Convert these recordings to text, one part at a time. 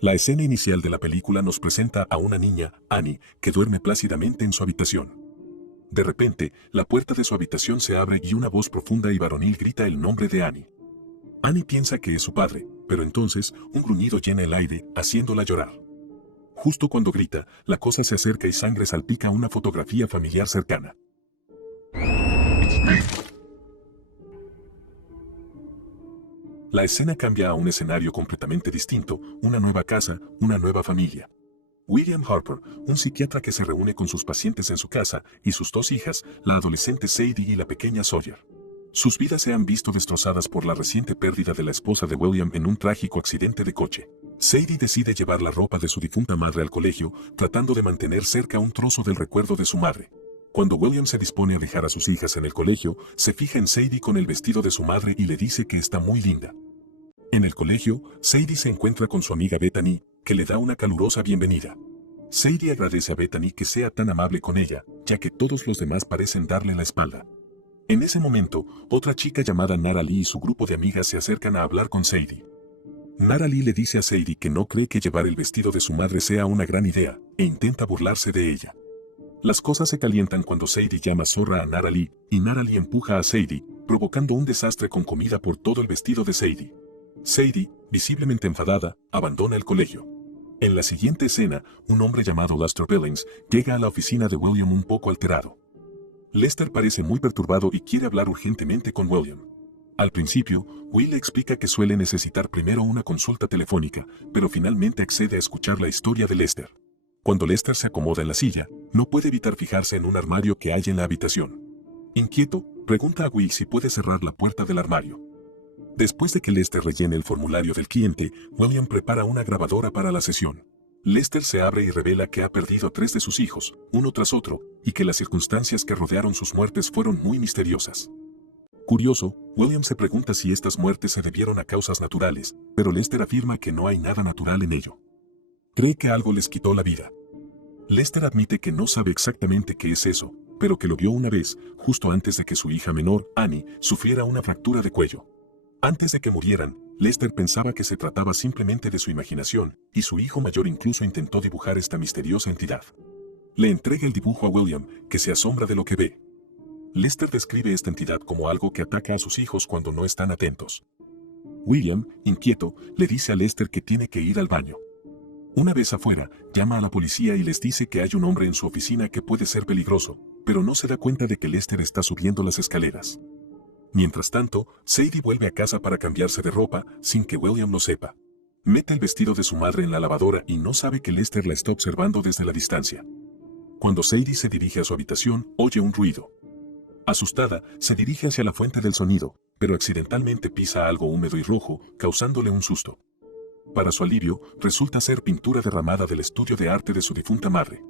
La escena inicial de la película nos presenta a una niña, Annie, que duerme plácidamente en su habitación. De repente, la puerta de su habitación se abre y una voz profunda y varonil grita el nombre de Annie. Annie piensa que es su padre, pero entonces un gruñido llena el aire, haciéndola llorar. Justo cuando grita, la cosa se acerca y sangre salpica una fotografía familiar cercana. La escena cambia a un escenario completamente distinto, una nueva casa, una nueva familia. William Harper, un psiquiatra que se reúne con sus pacientes en su casa, y sus dos hijas, la adolescente Sadie y la pequeña Sawyer. Sus vidas se han visto destrozadas por la reciente pérdida de la esposa de William en un trágico accidente de coche. Sadie decide llevar la ropa de su difunta madre al colegio, tratando de mantener cerca un trozo del recuerdo de su madre. Cuando William se dispone a dejar a sus hijas en el colegio, se fija en Sadie con el vestido de su madre y le dice que está muy linda. En el colegio, Sadie se encuentra con su amiga Bethany, que le da una calurosa bienvenida. Sadie agradece a Bethany que sea tan amable con ella, ya que todos los demás parecen darle la espalda. En ese momento, otra chica llamada Nara Lee y su grupo de amigas se acercan a hablar con Sadie. Nara Lee le dice a Sadie que no cree que llevar el vestido de su madre sea una gran idea, e intenta burlarse de ella. Las cosas se calientan cuando Sadie llama zorra a Nara Lee, y Nara Lee empuja a Sadie, provocando un desastre con comida por todo el vestido de Sadie. Sadie, visiblemente enfadada, abandona el colegio. En la siguiente escena, un hombre llamado Lester Billings llega a la oficina de William un poco alterado. Lester parece muy perturbado y quiere hablar urgentemente con William. Al principio, Will le explica que suele necesitar primero una consulta telefónica, pero finalmente accede a escuchar la historia de Lester. Cuando Lester se acomoda en la silla, no puede evitar fijarse en un armario que hay en la habitación. Inquieto, pregunta a Will si puede cerrar la puerta del armario. Después de que Lester rellene el formulario del cliente, William prepara una grabadora para la sesión. Lester se abre y revela que ha perdido a 3 de sus hijos, uno tras otro, y que las circunstancias que rodearon sus muertes fueron muy misteriosas. Curioso, William se pregunta si estas muertes se debieron a causas naturales, pero Lester afirma que no hay nada natural en ello. Cree que algo les quitó la vida. Lester admite que no sabe exactamente qué es eso, pero que lo vio una vez, justo antes de que su hija menor, Annie, sufriera una fractura de cuello. Antes de que murieran, Lester pensaba que se trataba simplemente de su imaginación, y su hijo mayor incluso intentó dibujar esta misteriosa entidad. Le entrega el dibujo a William, que se asombra de lo que ve. Lester describe esta entidad como algo que ataca a sus hijos cuando no están atentos. William, inquieto, le dice a Lester que tiene que ir al baño. Una vez afuera, llama a la policía y les dice que hay un hombre en su oficina que puede ser peligroso, pero no se da cuenta de que Lester está subiendo las escaleras. Mientras tanto, Sadie vuelve a casa para cambiarse de ropa, sin que William lo sepa. Mete el vestido de su madre en la lavadora y no sabe que Lester la está observando desde la distancia. Cuando Sadie se dirige a su habitación, oye un ruido. Asustada, se dirige hacia la fuente del sonido, pero accidentalmente pisa algo húmedo y rojo, causándole un susto. Para su alivio, resulta ser pintura derramada del estudio de arte de su difunta madre.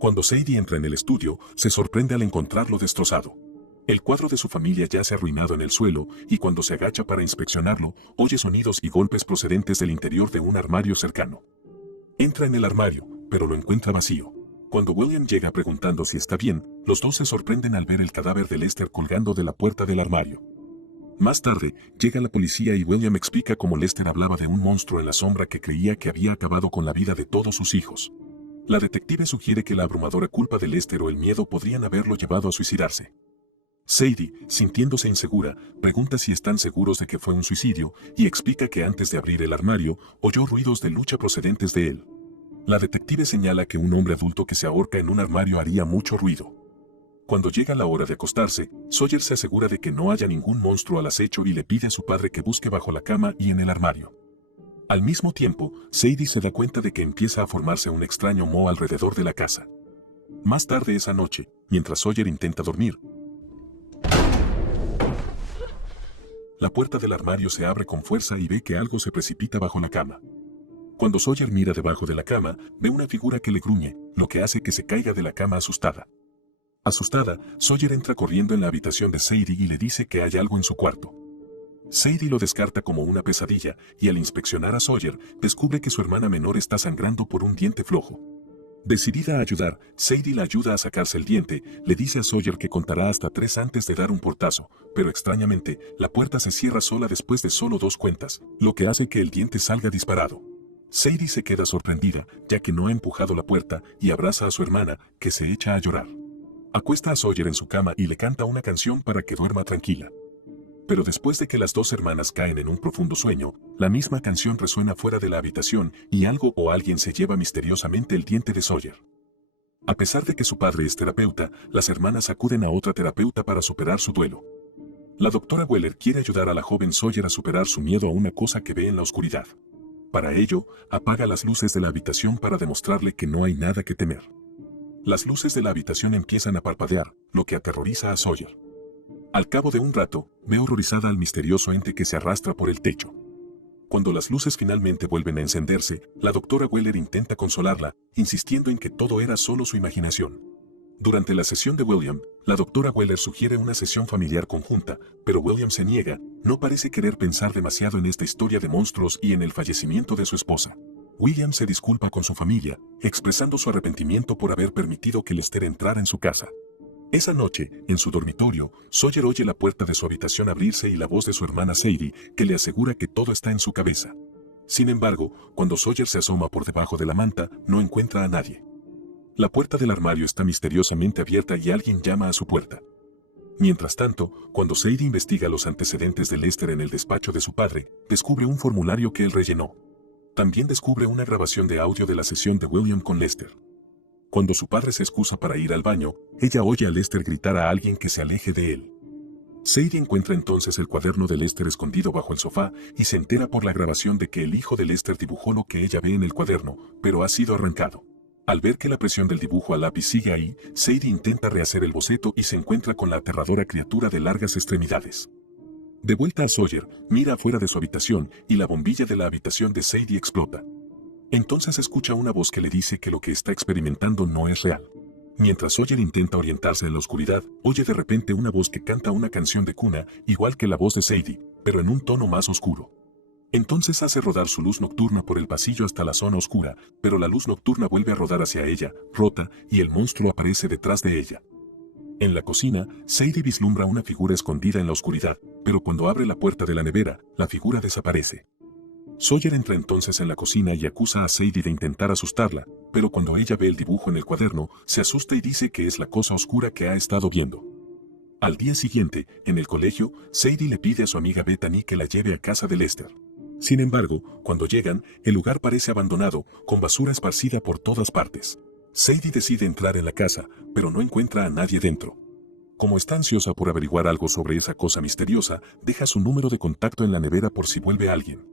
Cuando Sadie entra en el estudio, se sorprende al encontrarlo destrozado. El cuadro de su familia yace arruinado en el suelo, y cuando se agacha para inspeccionarlo, oye sonidos y golpes procedentes del interior de un armario cercano. Entra en el armario, pero lo encuentra vacío. Cuando William llega preguntando si está bien, los dos se sorprenden al ver el cadáver de Lester colgando de la puerta del armario. Más tarde, llega la policía y William explica cómo Lester hablaba de un monstruo en la sombra que creía que había acabado con la vida de todos sus hijos. La detective sugiere que la abrumadora culpa de Lester o el miedo podrían haberlo llevado a suicidarse. Sadie, sintiéndose insegura, pregunta si están seguros de que fue un suicidio y explica que antes de abrir el armario, oyó ruidos de lucha procedentes de él. La detective señala que un hombre adulto que se ahorca en un armario haría mucho ruido. Cuando llega la hora de acostarse, Sawyer se asegura de que no haya ningún monstruo al acecho y le pide a su padre que busque bajo la cama y en el armario. Al mismo tiempo, Sadie se da cuenta de que empieza a formarse un extraño moho alrededor de la casa. Más tarde esa noche, mientras Sawyer intenta dormir, la puerta del armario se abre con fuerza y ve que algo se precipita bajo la cama. Cuando Sawyer mira debajo de la cama, ve una figura que le gruñe, lo que hace que se caiga de la cama asustada. Asustada, Sawyer entra corriendo en la habitación de Sadie y le dice que hay algo en su cuarto. Sadie lo descarta como una pesadilla, y al inspeccionar a Sawyer, descubre que su hermana menor está sangrando por un diente flojo. Decidida a ayudar, Sadie la ayuda a sacarse el diente, le dice a Sawyer que contará hasta 3 antes de dar un portazo, pero extrañamente, la puerta se cierra sola después de solo 2 cuentas, lo que hace que el diente salga disparado. Sadie se queda sorprendida, ya que no ha empujado la puerta, y abraza a su hermana, que se echa a llorar. Acuesta a Sawyer en su cama y le canta una canción para que duerma tranquila. Pero después de que las dos hermanas caen en un profundo sueño, la misma canción resuena fuera de la habitación y algo o alguien se lleva misteriosamente el diente de Sawyer. A pesar de que su padre es terapeuta, las hermanas acuden a otra terapeuta para superar su duelo. La doctora Weller quiere ayudar a la joven Sawyer a superar su miedo a una cosa que ve en la oscuridad. Para ello, apaga las luces de la habitación para demostrarle que no hay nada que temer. Las luces de la habitación empiezan a parpadear, lo que aterroriza a Sawyer. Al cabo de un rato, ve horrorizada al misterioso ente que se arrastra por el techo. Cuando las luces finalmente vuelven a encenderse, la doctora Weller intenta consolarla, insistiendo en que todo era solo su imaginación. Durante la sesión de William, la doctora Weller sugiere una sesión familiar conjunta, pero William se niega, no parece querer pensar demasiado en esta historia de monstruos y en el fallecimiento de su esposa. William se disculpa con su familia, expresando su arrepentimiento por haber permitido que Lester entrara en su casa. Esa noche, en su dormitorio, Sawyer oye la puerta de su habitación abrirse y la voz de su hermana Sadie, que le asegura que todo está en su cabeza. Sin embargo, cuando Sawyer se asoma por debajo de la manta, no encuentra a nadie. La puerta del armario está misteriosamente abierta y alguien llama a su puerta. Mientras tanto, cuando Sadie investiga los antecedentes de Lester en el despacho de su padre, descubre un formulario que él rellenó. También descubre una grabación de audio de la sesión de William con Lester. Cuando su padre se excusa para ir al baño, ella oye a Lester gritar a alguien que se aleje de él. Sadie encuentra entonces el cuaderno de Lester escondido bajo el sofá y se entera por la grabación de que el hijo de Lester dibujó lo que ella ve en el cuaderno, pero ha sido arrancado. Al ver que la presión del dibujo a lápiz sigue ahí, Sadie intenta rehacer el boceto y se encuentra con la aterradora criatura de largas extremidades. De vuelta a Sawyer, mira afuera de su habitación y la bombilla de la habitación de Sadie explota. Entonces escucha una voz que le dice que lo que está experimentando no es real. Mientras Sawyer intenta orientarse en la oscuridad, oye de repente una voz que canta una canción de cuna, igual que la voz de Sadie, pero en un tono más oscuro. Entonces hace rodar su luz nocturna por el pasillo hasta la zona oscura, pero la luz nocturna vuelve a rodar hacia ella, rota, y el monstruo aparece detrás de ella. En la cocina, Sadie vislumbra una figura escondida en la oscuridad, pero cuando abre la puerta de la nevera, la figura desaparece. Sawyer entra entonces en la cocina y acusa a Sadie de intentar asustarla, pero cuando ella ve el dibujo en el cuaderno, se asusta y dice que es la cosa oscura que ha estado viendo. Al día siguiente, en el colegio, Sadie le pide a su amiga Bethany que la lleve a casa de Lester. Sin embargo, cuando llegan, el lugar parece abandonado, con basura esparcida por todas partes. Sadie decide entrar en la casa, pero no encuentra a nadie dentro. Como está ansiosa por averiguar algo sobre esa cosa misteriosa, deja su número de contacto en la nevera por si vuelve alguien.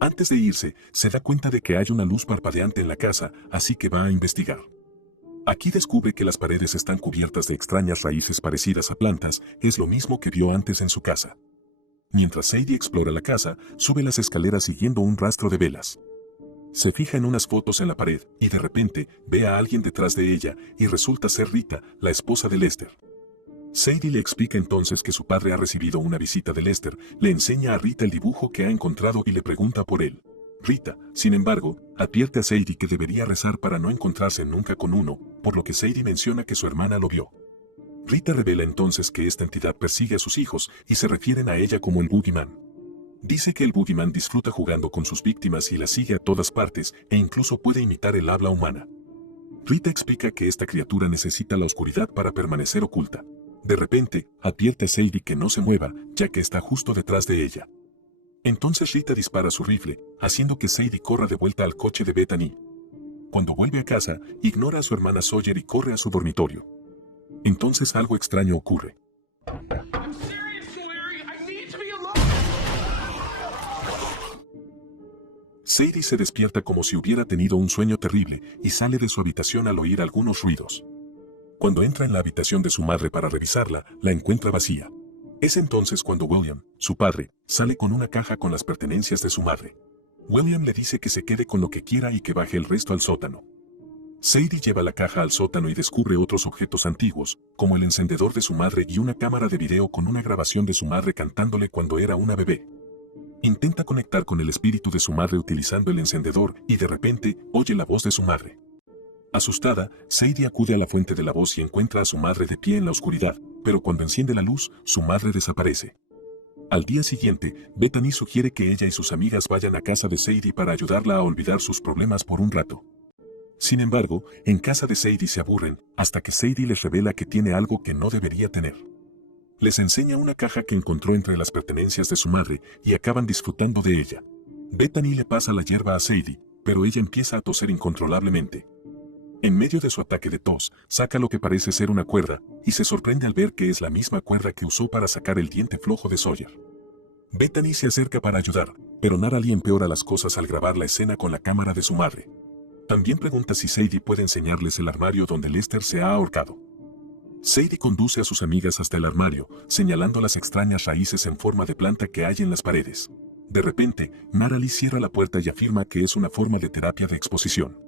Antes de irse, se da cuenta de que hay una luz parpadeante en la casa, así que va a investigar. Aquí descubre que las paredes están cubiertas de extrañas raíces parecidas a plantas, es lo mismo que vio antes en su casa. Mientras Sadie explora la casa, sube las escaleras siguiendo un rastro de velas. Se fija en unas fotos en la pared, y de repente, ve a alguien detrás de ella, y resulta ser Rita, la esposa de Lester. Sadie le explica entonces que su padre ha recibido una visita de Lester, le enseña a Rita el dibujo que ha encontrado y le pregunta por él. Rita, sin embargo, advierte a Sadie que debería rezar para no encontrarse nunca con uno, por lo que Sadie menciona que su hermana lo vio. Rita revela entonces que esta entidad persigue a sus hijos y se refieren a ella como el Boogeyman. Dice que el Boogeyman disfruta jugando con sus víctimas y las sigue a todas partes e incluso puede imitar el habla humana. Rita explica que esta criatura necesita la oscuridad para permanecer oculta. De repente, advierte a Sadie que no se mueva, ya que está justo detrás de ella. Entonces Rita dispara su rifle, haciendo que Sadie corra de vuelta al coche de Bethany. Cuando vuelve a casa, ignora a su hermana Sawyer y corre a su dormitorio. Entonces algo extraño ocurre. Sadie se despierta como si hubiera tenido un sueño terrible y sale de su habitación al oír algunos ruidos. Cuando entra en la habitación de su madre para revisarla, la encuentra vacía. Es entonces cuando William, su padre, sale con una caja con las pertenencias de su madre. William le dice que se quede con lo que quiera y que baje el resto al sótano. Sadie lleva la caja al sótano y descubre otros objetos antiguos, como el encendedor de su madre y una cámara de video con una grabación de su madre cantándole cuando era una bebé. Intenta conectar con el espíritu de su madre utilizando el encendedor y de repente oye la voz de su madre. Asustada, Sadie acude a la fuente de la voz y encuentra a su madre de pie en la oscuridad, pero cuando enciende la luz, su madre desaparece. Al día siguiente, Bethany sugiere que ella y sus amigas vayan a casa de Sadie para ayudarla a olvidar sus problemas por un rato. Sin embargo, en casa de Sadie se aburren, hasta que Sadie les revela que tiene algo que no debería tener. Les enseña una caja que encontró entre las pertenencias de su madre y acaban disfrutando de ella. Bethany le pasa la hierba a Sadie, pero ella empieza a toser incontrolablemente. En medio de su ataque de tos, saca lo que parece ser una cuerda, y se sorprende al ver que es la misma cuerda que usó para sacar el diente flojo de Sawyer. Bethany se acerca para ayudar, pero Nara Lee empeora las cosas al grabar la escena con la cámara de su madre. También pregunta si Sadie puede enseñarles el armario donde Lester se ha ahorcado. Sadie conduce a sus amigas hasta el armario, señalando las extrañas raíces en forma de planta que hay en las paredes. De repente, Nara Lee cierra la puerta y afirma que es una forma de terapia de exposición.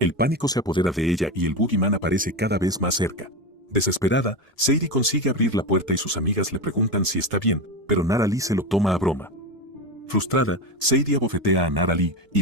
El pánico se apodera de ella y el Boogeyman aparece cada vez más cerca. Desesperada, Sadie consigue abrir la puerta y sus amigas le preguntan si está bien, pero Nara Lee se lo toma a broma. Frustrada, Sadie abofetea a Nara Lee y